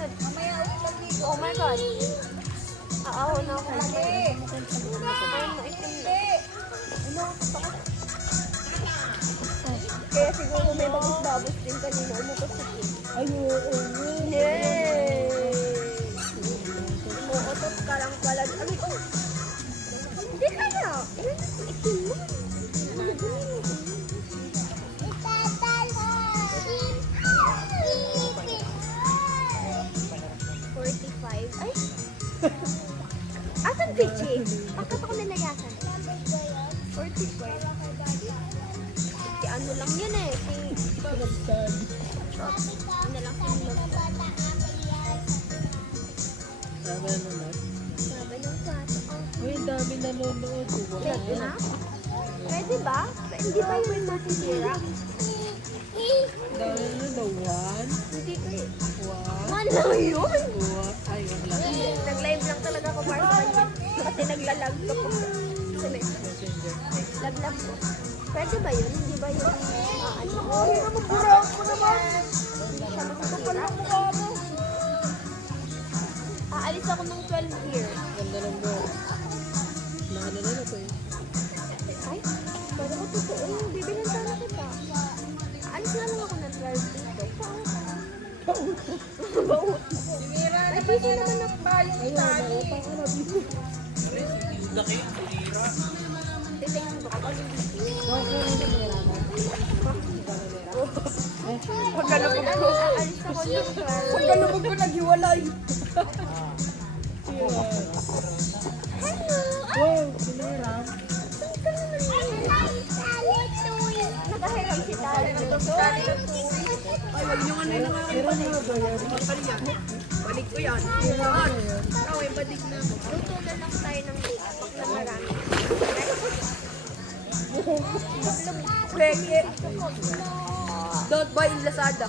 yun. Oh my God. Aawa na ako. Ay, maitim na. Kaya siguro may bagos-bagos din kanina. Umukot sa kin. Yay! Umuutot ka lang pala. Ay, oh! Hindi ka na. Itim mo. 45. Ay! Asan si Jake? Bakit ako nalayasan? 45. Si ano lang yun eh. Si... Ano lang si Sabi naman. Sabi ng plato. Uy, dami nanonood. Pwede na? Pwede ba? Hindi ba yun masisira? Dami na daw. One. Hindi ko eh. One. Ano yun? Ay, wala. Nag-live lang talaga ako para sa kanya. Kasi naglalag ka po. Messenger. Laglag po. Pwede ba yun? Hindi ba yun? Ano? Ay, namubura ko naman. Siya masisira? Aalis ako ng 12 here. Ganda ng bro. Naano na na to eh. Ay, pero ko totoo. Bibilan sana kita. Alis na lang ako ng 12 dito. Baut. Ay, busy naman ako. Ayun, nautang ka na dito. Titingnan ko kapag Pagkalubog ko. aalis ako ng 12. Pagkalubog ko naghiwalay. Wow, siniram. Nakahiram si Tali. Ay, wag nyo ano yung mga Pero mga ba yan? balik ko yan. Yan. Ikaw, yung balik na. Luto na lang tayo ng pag na marami. Pwede. Don't buy in Lazada.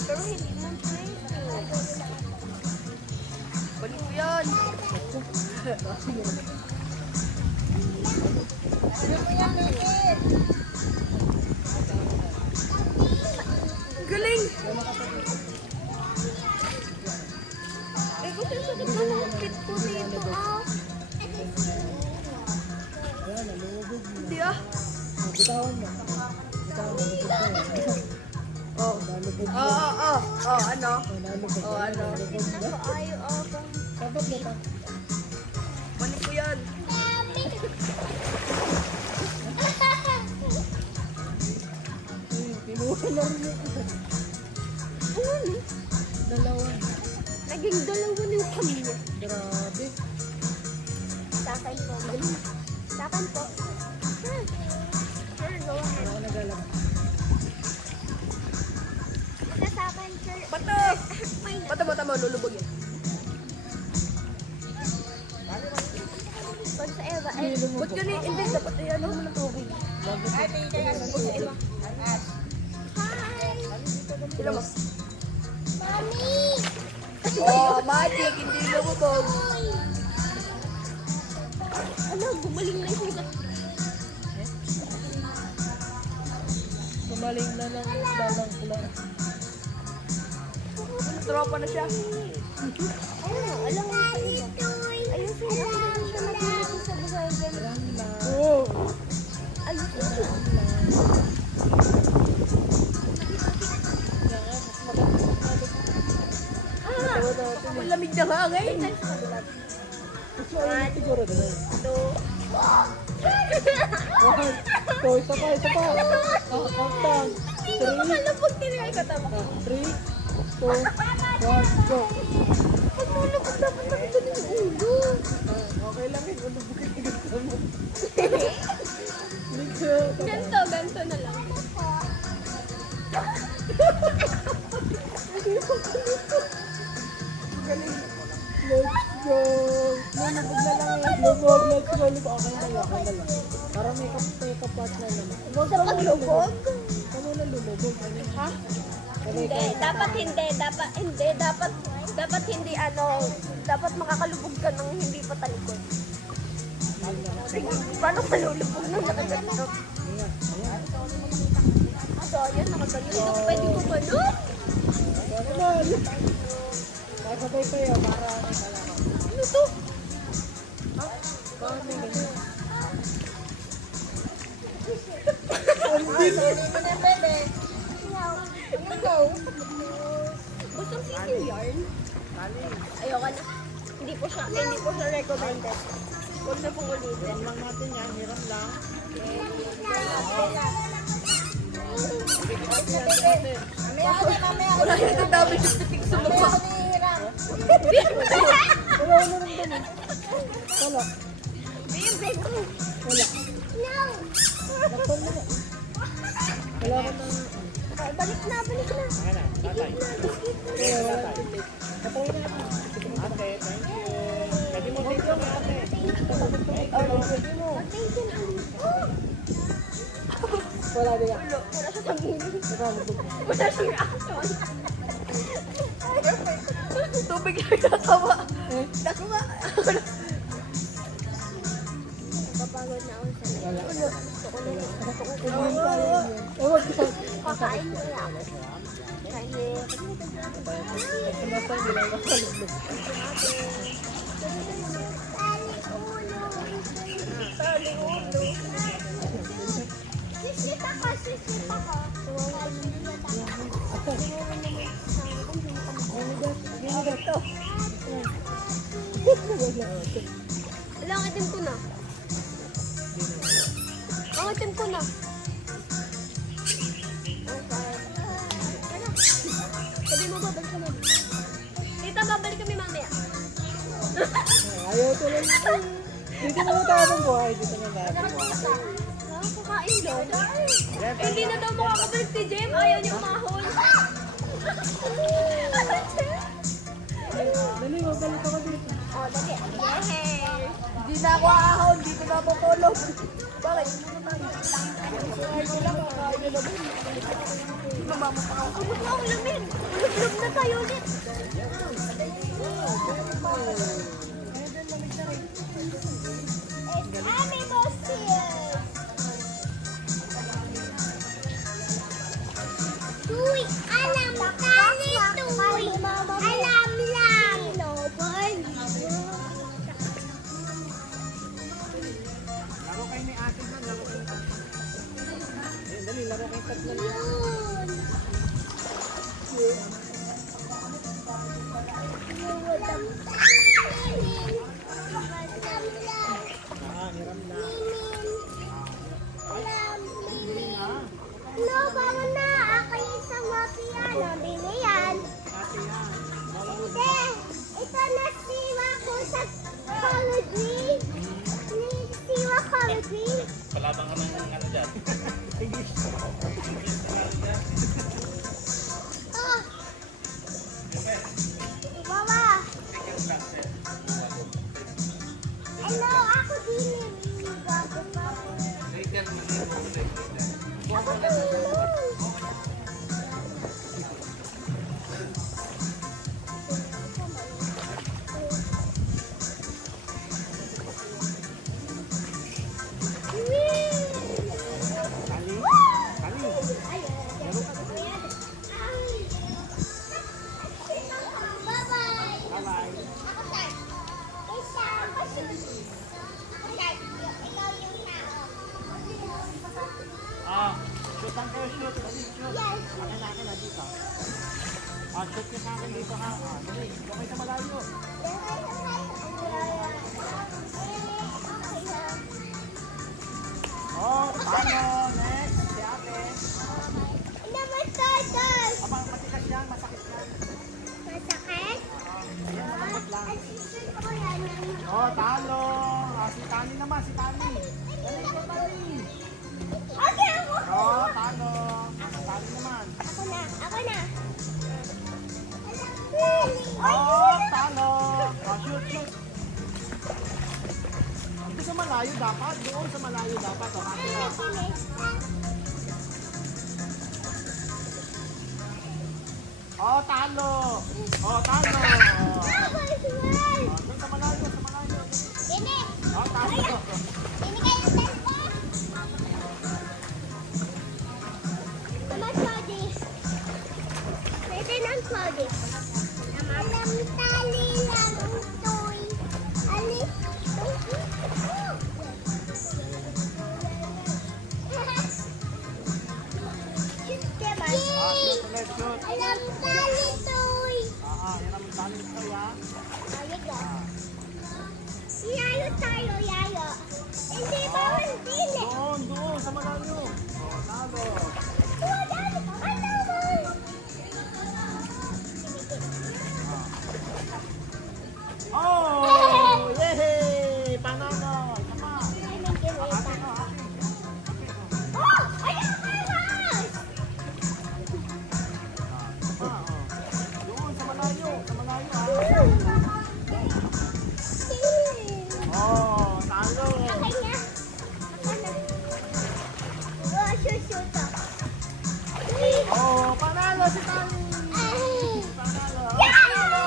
Pero hindi mo pwede. Balik ko yan. Galing! Eh, gusto yung sakit na ng fit ko dito, ah. Hindi ah. Bitawan mo. Bitawan mo. Oh. Oh, ano? Oh, ano? Nakaayo ako. Dapat na ta. Balik ko yan. Pinuha lang niya. Ano? Dalawa. Naging dalawa na yung kanya. Grabe. Sa akin po. Sa akin po. Sure. Sure, go ahead. Ako nagalang. Isa sa akin, sure. Bato! Bata mo, lulubog yan. Pag sa Eva, ay, Ba't ganun? Hindi, dapat ano mo ng tubig. hi! Sila mo. Mami! Oh, magic, hindi lumubog. Ano, gumaling na yung sugat. Kumaling na lang dalang pula. Tropa na siya. Ano, alam mo sa iba. Ayun, sila ko na siya nagiging sa buhay. Oo. Ayun, Ang lamig na hangin. Gusto ko yung siguro na lang. two. One. Two, isa pa. Countdown. Hindi ko malapag tinigay ka tama. 3, 2, 1, go. Pag nalapag dapat nakita yung ulo. Okay lang yun. Ano bukit yung gusto mo? Ganto na lang. Let's go. Lulubog na lang eh. Lubog. Let's go. Lubog. Okay na lang. Para may kapat na naman. Sa paglubog? Kano na lumubog? Ha? Okay, Hindi, dapat hindi. Dapat hindi dapat makakalubog ka ng hindi pa talikod. Sige, paano malulubog nang nakaganto? So, ayan, nakaganto. Pwede ko ba, no? Ano, Sabay kayo para may kalaro. Ano to? Bakit may ganyan? Gustong sisig yarn? Ayoko na. Hindi po siya recommended. Huwag na pong ulitin. Hiram lang natin yan, hiram lang. Wala yun ang dami yung titig sa mukha. Wala na rin ganun. Wala. Wala. Nakon na. Wala ka na. Balik na. Ayan na, tatay. Tatay na. Ate, thank you. Pwede mo dito na ate. Pwede mo. Wala din yan. Wala siya sa gilid. Wala. Wala siyang reaction. Tubig lang natawa. Nakuha. Kapagod na ako sa Wala. Gusto ko na lang. Kumain tayo yan. Ewan ko. Kakain ko lang. Kain. Kumasa hindi lang makalulog. Tali ulo. Sisita ka. Ito. Wala, ang itim ko na. Ang itim ko na. Sabi mo, babalik kami. Tita, babalik kami mamaya. Ayaw ko lang. Dito na tayo ng buhay. Dito na tayo. Kakain daw. Hindi na daw makakabalik si Jem. Ayaw niya umahon. Dali, mabalik ako dito. Oh, dali. Hindi na ako ahon, dito na ako tulog. Bakit? Ay, ko lang. Kakain nyo naman. Abot na ang lamin. Ulog na tayo ulit. Tuy, alam tali tuy. Alam lang. Laro kayo ni ate na. Laro kayo ni ate. Ayun, dali. Laro kayo tatlo. Yun. Alam Hiram na. No, bawa na. Ako yung sa mafia. Nabili yan. Ate yan. Hindi. Ito na siwa ko sa college. Siwa college. Palabang ka ng ano dyan. Oh. Bawa. Hello, ako din. Gago pa. Ako din. Kali. Kali. Bye-bye. Bye-bye. Ako start. Isa, start. Ikaw yung tao. Shoot ang kayo, shoot. Dali, shoot. Yes. Akin na dito. Shoot niya sa akin dito ha. Dali, kumay sa malayo. Talo. Next, si ate. Naman tayo. Abang matikas yan, masakit yan. Masakit? Ayan, malambot lang. Assistant ko yan. Talo. Si Tani naman, si Tani. Dali, ko Tani. Okay, ako. Talo. Tani naman. Ako na. Talo. Shoot, shoot. Dito sa malayo dapat. Doon sa malayo dapat. Kasi talo. Talo. Doon sa malayo, sa malayo. Talo. Pwede ng Claudia. Alam tali lang toy. Ali. Yay! Let's shoot. Alam tali toy. Yan ang talent ko, ya. Yayo tayo, yayo. Hindi ba hindi? Doon, sa malayo. Talo. Oh! Yay! Panalo! Isa pa. Ate, no, ate. Isa pa, oh. Doon, sa malayo. Sa malayo, Oh, talo. Oh, panalo si Tani. Panalo. Oh, talo.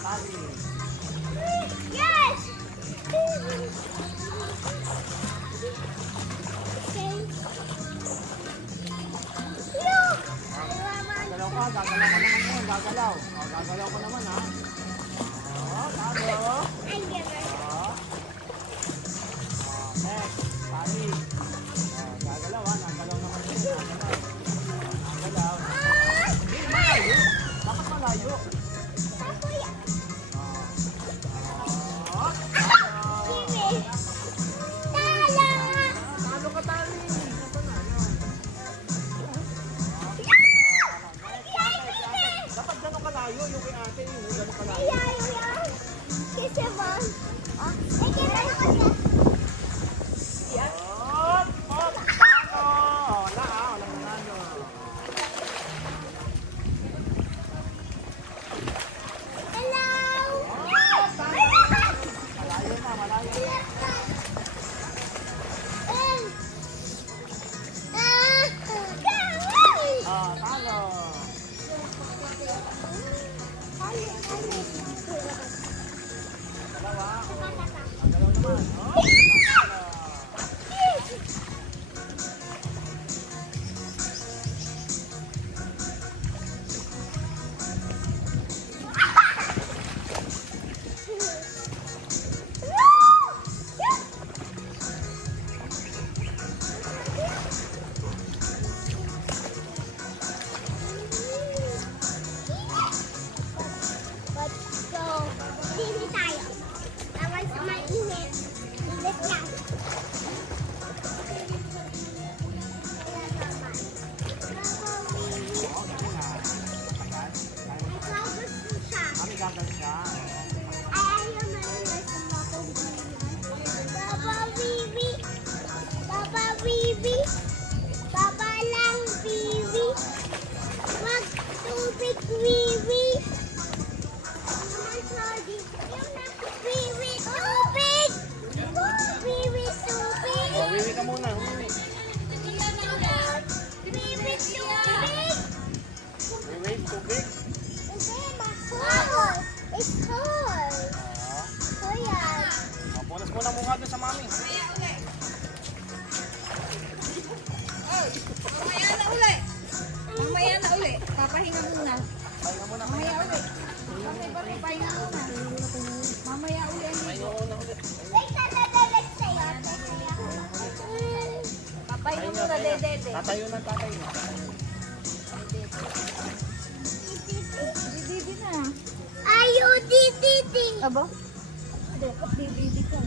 Tali. Yes! Gagalaw ka naman yun. Gagalaw. Oh, gagalaw ka naman, ha? Oh, talo. Oh. Next. Tali. Oh, gagalaw, ha? Nagalaw naman yun. Gagalaw. Malayo. Bakit malayo? Oh, talo ka, Tali. Ito na, yun. Dapat gano'ng kalayo yung kay ate, yung gano'ng kalayo. Oh, talo. Wala, walang nanalo. Malayo na, malayo. Talo. Dalawa. Gagalaw naman. Oh, talo. Let's go. Dili tayo. Tawag sa mainit. Init lang. Oh, galing, ha? Matagal. Ikaw gusto siya. Kami gagal siya. Ay, ayaw na lang sa mga Papa Bibi. Papa Bibi. Papa lang Bibi. Wag tubig Bibi. Bibi tubig. Bibi tubig. Oh, wiwi ka muna. Wiwi. Bibi tubig. Wiwi, tubig. Mahal. It's hard. Oh. Oh, yeah. Oh, punas muna mukha doon sa mami. Mamaya na uli. Papahinga muna. Pahinga muna. Mamaya uli. Pati, pahinga muna. Mamaya uli. Pahinga muna ulit. Wait, nadadalag sa'yo. Papahinga muna, dede. Tatayo na, tatay na. Didi na. Ayaw, didi. Aba? Dapat didi ka.